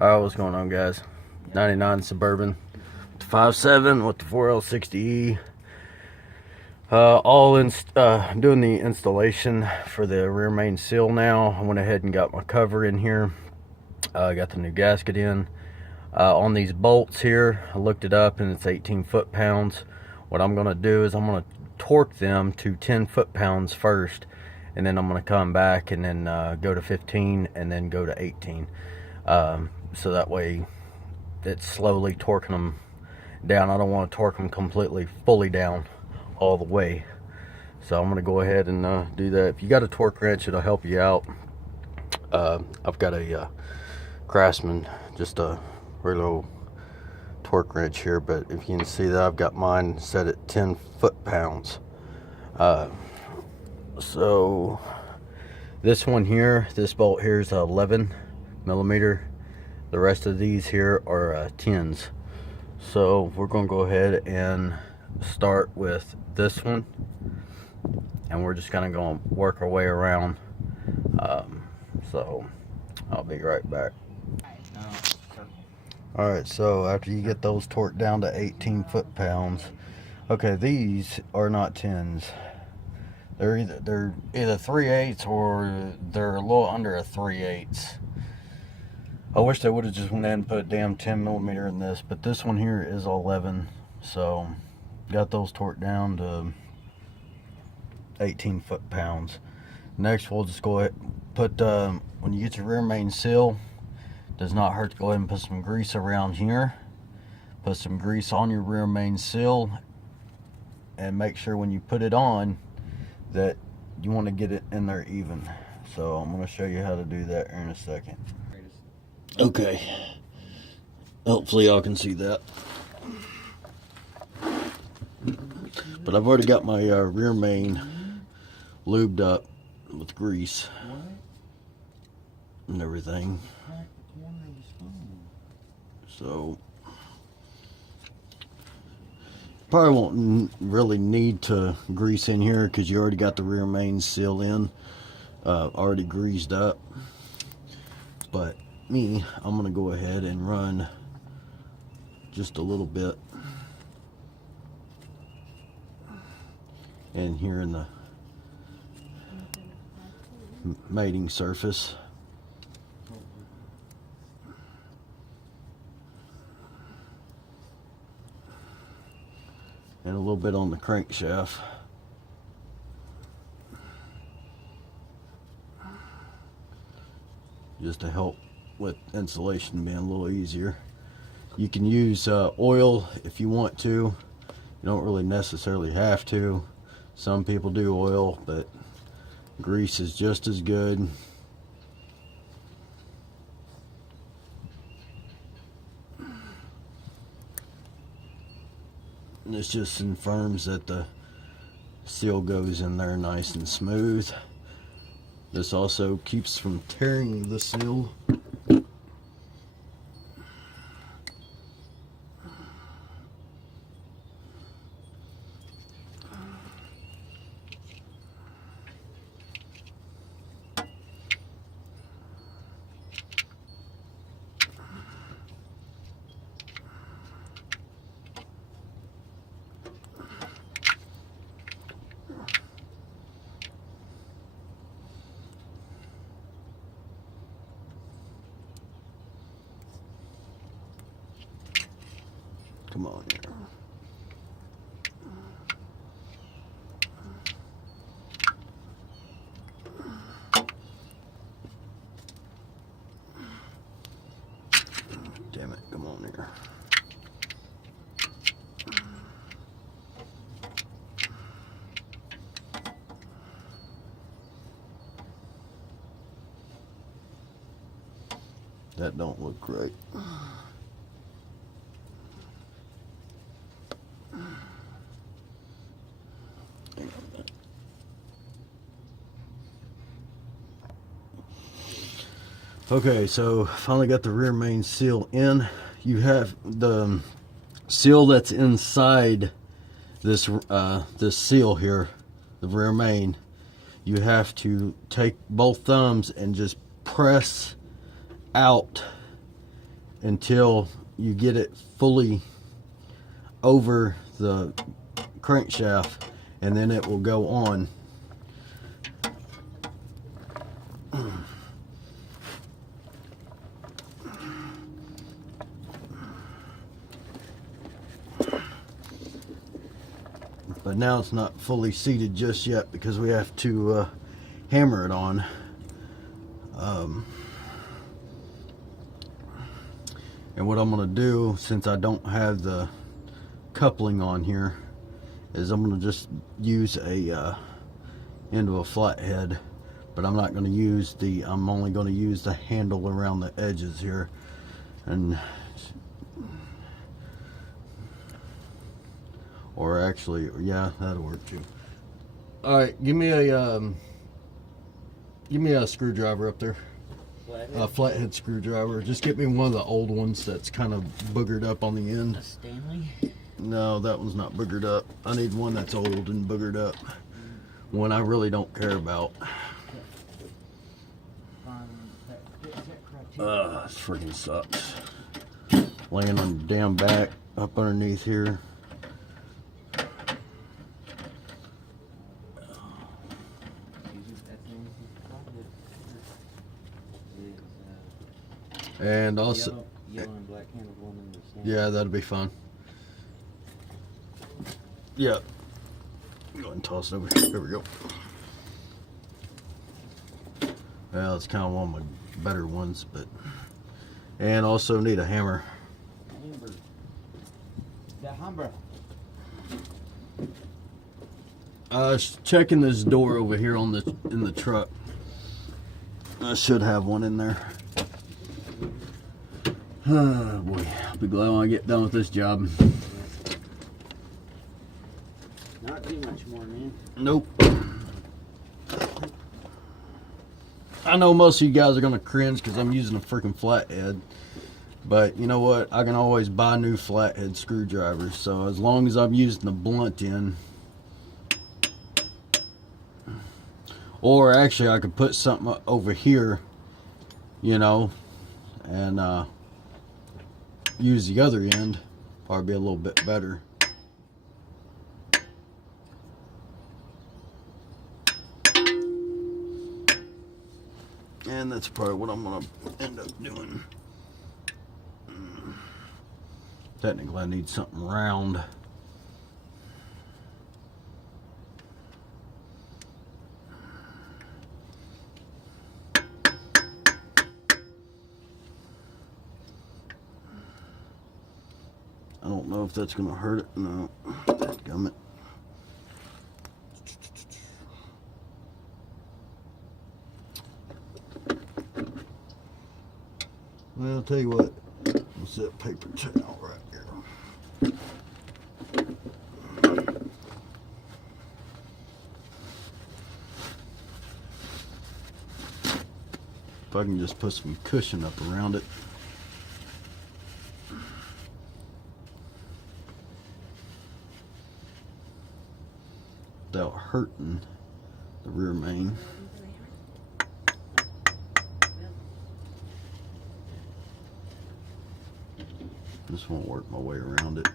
What's going on, guys? 99 Suburban, 5.7 with the 4L60E. Doing the installation for the rear main seal now. I went ahead and got my cover in here. Got the new gasket in. On these bolts here, I looked it up and it's 18 foot-pounds. What I'm going to do is I'm going to torque them to 10 foot-pounds first, and then I'm going to come back and then go to 15 and then go to 18. So that way it's slowly torquing them down. I don't want to torque them completely fully down all the way, so I'm going to go ahead and do that. If you got a torque wrench, it'll help you out. I've got a Craftsman, just a little torque wrench here, but if you can see that I've got mine set at 10 foot-pounds. So this one here, this bolt here is 11 millimeter. The rest of these here are 10s. So we're going to go ahead and start with this one, and we're just going to go and work our way around. So I'll be right back. Alright, so after you get those torqued down to 18 foot-pounds, okay, these are not 10s. They're either 3/8 or they're a little under a 3/8. I wish they would have just went ahead and put a damn 10 millimeter in this, but this one here is 11. So got those torqued down to 18 foot-pounds. Next, we'll just go ahead and put, when you get your rear main seal, does not hurt to go ahead and put some grease around here. Put some grease on your rear main seal, and make sure when you put it on that you want to get it in there even. So I'm going to show you how to do that here in a second. Okay, hopefully y'all can see that. But I've already got my rear main lubed up with grease and everything. So probably won't really need to grease in here because you already got the rear main seal in, already greased up. But me, I'm gonna go ahead and run just a little bit in here in the mating surface. And a little bit on the crankshaft. Just to help with insulation being a little easier. You can use oil if you want to. You don't really necessarily have to. Some people do oil, but grease is just as good. And this just confirms that the seal goes in there nice and smooth. This also keeps from tearing the seal. Come on here. Damn it, come on here. That don't look right. Okay, so finally got the rear main seal in. You have the seal that's inside this this seal here, the rear main. You have to take both thumbs and just press out until you get it fully over the crankshaft, and then it will go on. But now it's not fully seated just yet because we have to hammer it on. And what I'm going to do, since I don't have the coupling on here, is I'm going to just use a end of a flathead, but I'm not going to use the, I'm only going to use the handle around the edges here. And or actually, yeah, that'll work too. All right, give me a screwdriver up there. A flathead screwdriver. Just get me one of the old ones that's kind of boogered up on the end. A Stanley? No, that one's not boogered up. I need one that's old and boogered up. One I really don't care about. This freaking sucks. Laying on the damn back up underneath here. And also, yellow and black handled one in the stand. Yeah, that'll be fun. Yeah. Go ahead and toss it over here. There we go. Well, it's kind of one of my better ones, but. And also need a hammer. The hammer. I was checking this door over here on the in the truck. I should have one in there. Oh boy, I'll be glad when I get done with this job. Not too much more, man. Nope. I know most of you guys are gonna cringe because I'm using a freaking flathead, but you know what? I can always buy new flathead screwdrivers. So as long as I'm using the blunt end, or actually I could put something over here, you know, and use the other end, probably be a little bit better. And that's probably what I'm gonna end up doing. Technically I need something round. I don't know if that's gonna hurt it. No, dadgummit. Well, I'll tell you what. What's that paper towel right here? If I can just put some cushion up around it. Without hurting the rear main. Just won't work my way around it.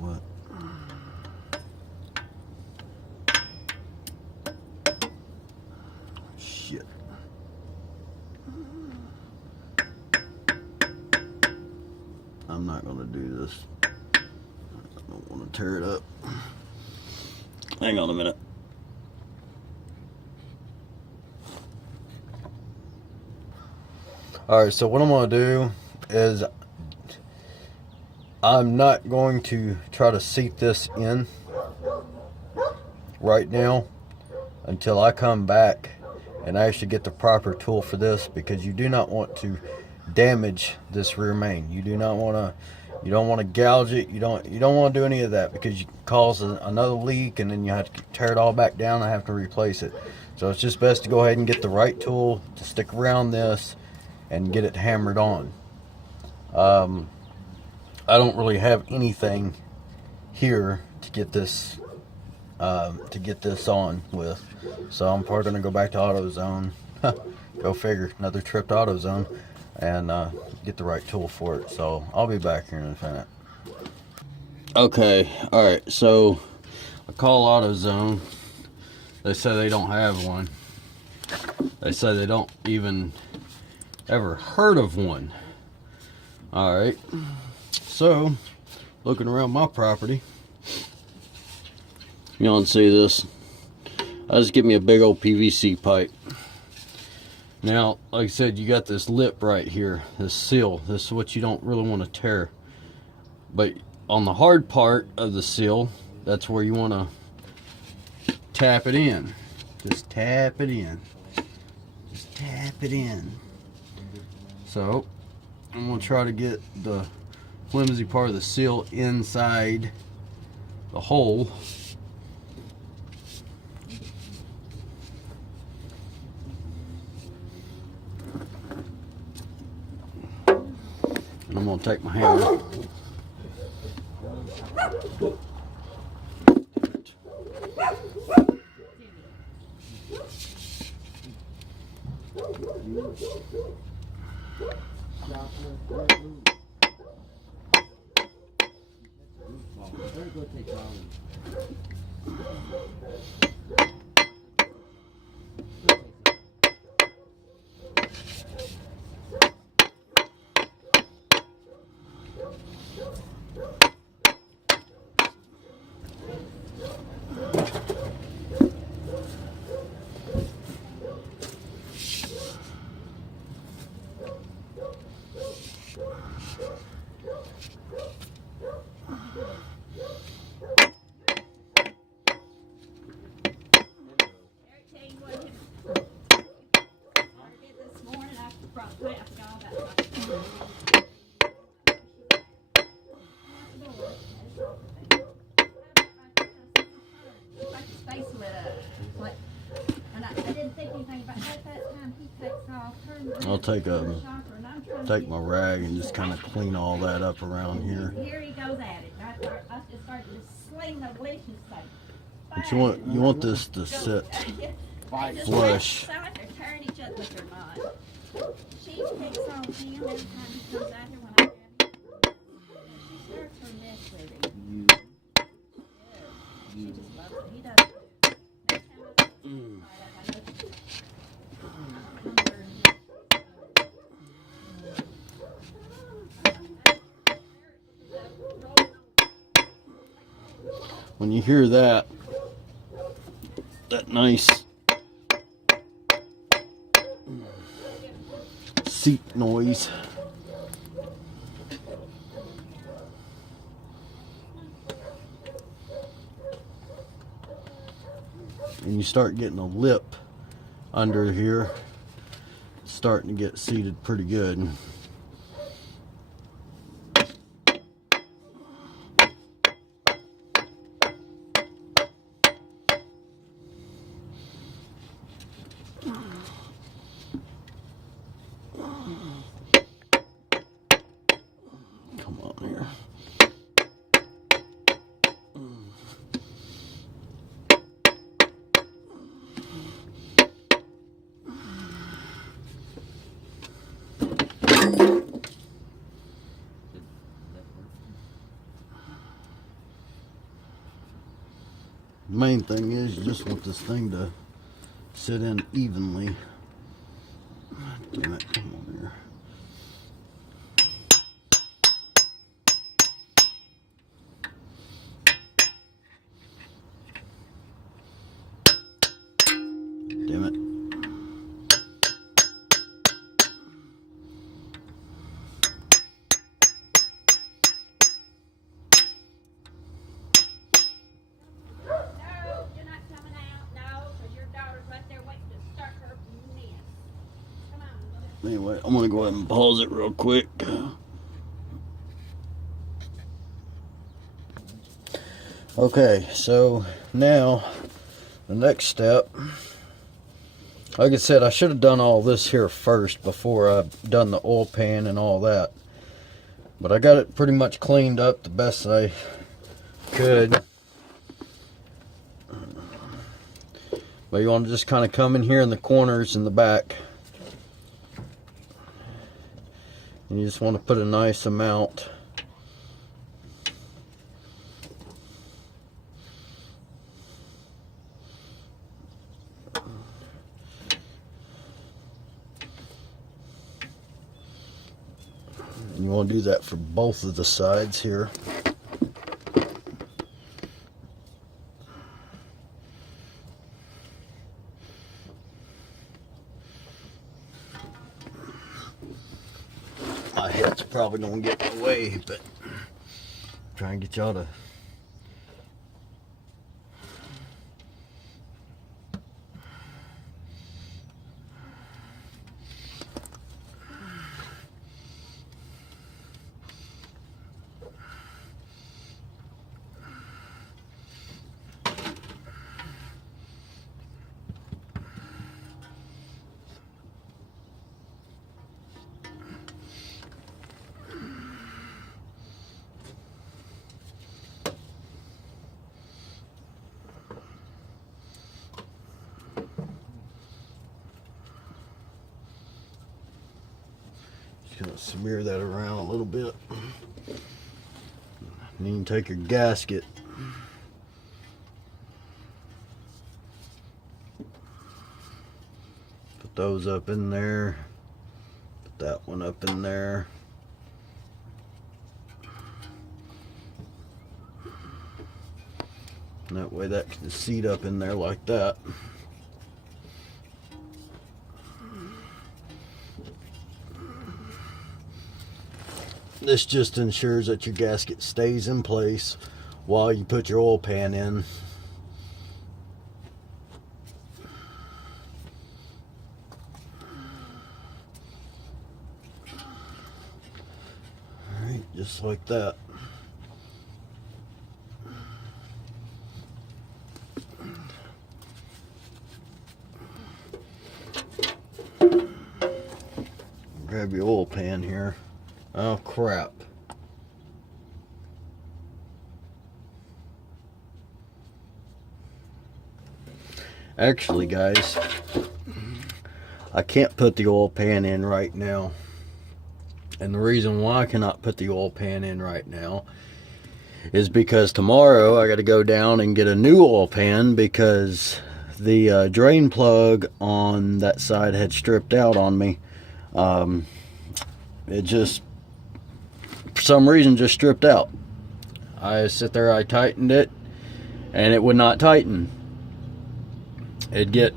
What? Shit. I'm not gonna do this. I don't want to tear it up. Hang on a minute. Alright, so what I'm gonna do is I'm not going to try to seat this in right now until I come back and actually get the proper tool for this, because you do not want to damage this rear main. You do not want to, you don't want to gouge it. You don't want to do any of that, because you cause another leak and then you have to tear it all back down and have to replace it. So it's just best to go ahead and get the right tool to stick around this and get it hammered on. I don't really have anything here to get this on with, so I'm probably gonna go back to AutoZone. Go figure, another trip to AutoZone, and get the right tool for it. So I'll be back here in a minute. Okay, all right. So I call AutoZone. They say they don't have one. They say they don't even ever heard of one. All right. So looking around my property, you don't see this. I just get me a big old PVC pipe. Now, like I said, you got this lip right here, this seal. This is what you don't really want to tear. But on the hard part of the seal, that's where you want to tap it in. Just tap it in. Just tap it in. So, I'm going to try to get the flimsy part of the seal inside the hole. And I'm going to take my hammer. I'll take my rag and just kind of clean all that up around here. Here he goes at it. I just started to sling the bleaching soap. But you want this to sit flush. Sound like they're tearing each other, but they're not. She picks on him every time he comes out here when I grab him. She starts her mess with him. She just loves it. He does. Next time I see him, I when you hear that nice seat noise, and you start getting a lip under here, it's starting to get seated pretty good. Come on here. The main thing is you just want this thing to sit in evenly. Damn it, come on here. Damn it. Anyway, I'm gonna go ahead and pause it real quick. Okay, so now the next step Like I said, I should have done all this here first before I done the oil pan and all that. But I got it pretty much cleaned up the best I could. But you want to just kind of come in here in the corners in the back. And you just want to put a nice amount. And you want to do that for both of the sides here. My head's probably gonna get in the way, but try and get y'all to gonna smear that around a little bit. And then you take your gasket. Put those up in there. Put that one up in there. And that way that can seat up in there like that. This just ensures that your gasket stays in place while you put your oil pan in. Alright, just like that. Grab your oil pan here. Oh crap. Actually guys, I can't put the oil pan in right now. And the reason why I cannot put the oil pan in right now is because tomorrow I got to go down and get a new oil pan because the drain plug on that side had stripped out on me. It just, for some reason, just stripped out. I sit there, I tightened it, and it would not tighten. It'd get,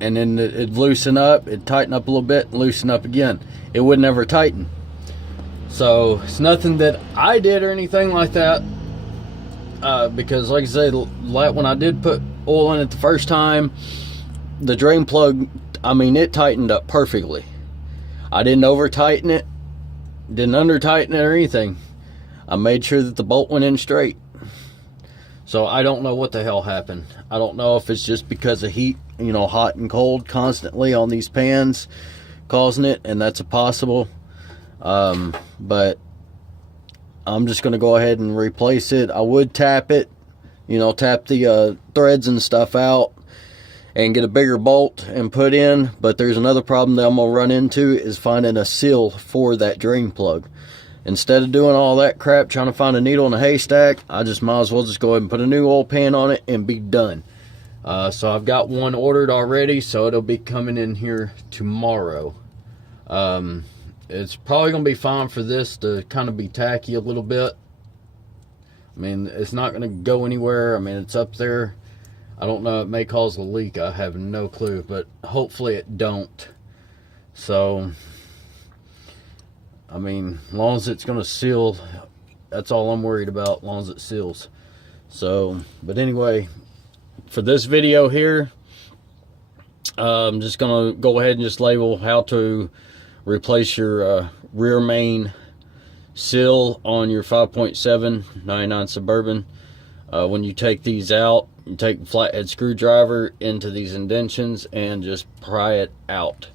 and then it'd loosen up, it'd tighten up a little bit, and loosen up again. It would never tighten. So, it's nothing that I did or anything like that. Because, like I said, when I did put oil in it the first time, the drain plug, I mean, it tightened up perfectly. I didn't over tighten it, didn't under tighten it or anything. I made sure that the bolt went in straight. So I don't know what the hell happened. I don't know if it's just because of heat, you know, hot and cold constantly on these pans causing it, and that's a possible. But I'm just going to go ahead and replace it. I would tap it, you know, tap the threads and stuff out and get a bigger bolt and put in, but there's another problem that I'm gonna run into is finding a seal for that drain plug. Instead of doing all that crap trying to find a needle in a haystack, I just might as well just go ahead and put a new oil pan on it and be done. So I've got one ordered already, so it'll be coming in here tomorrow. It's probably gonna be fine for this to kind of be tacky a little bit. I mean, it's not gonna go anywhere. I mean, it's up there. I don't know, it may cause a leak, I have no clue, but hopefully it don't. So, I mean, as long as it's going to seal, that's all I'm worried about, as long as it seals. So, but anyway, for this video here, I'm just going to go ahead and just label how to replace your rear main seal on your 5.7 99 Suburban. When you take these out, You take a flathead screwdriver into these indentions and just pry it out,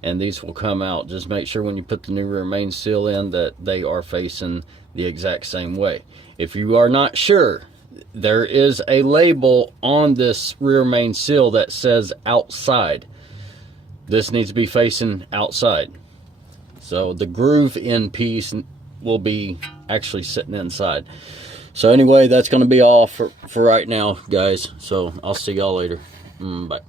and these will come out. Just make sure when you put the new rear main seal in that they are facing the exact same way. If you are not sure, there is a label on this rear main seal that says outside. This needs to be facing outside. So the groove in piece will be actually sitting inside. So anyway, that's going to be all for right now, guys. So I'll see y'all later. Bye.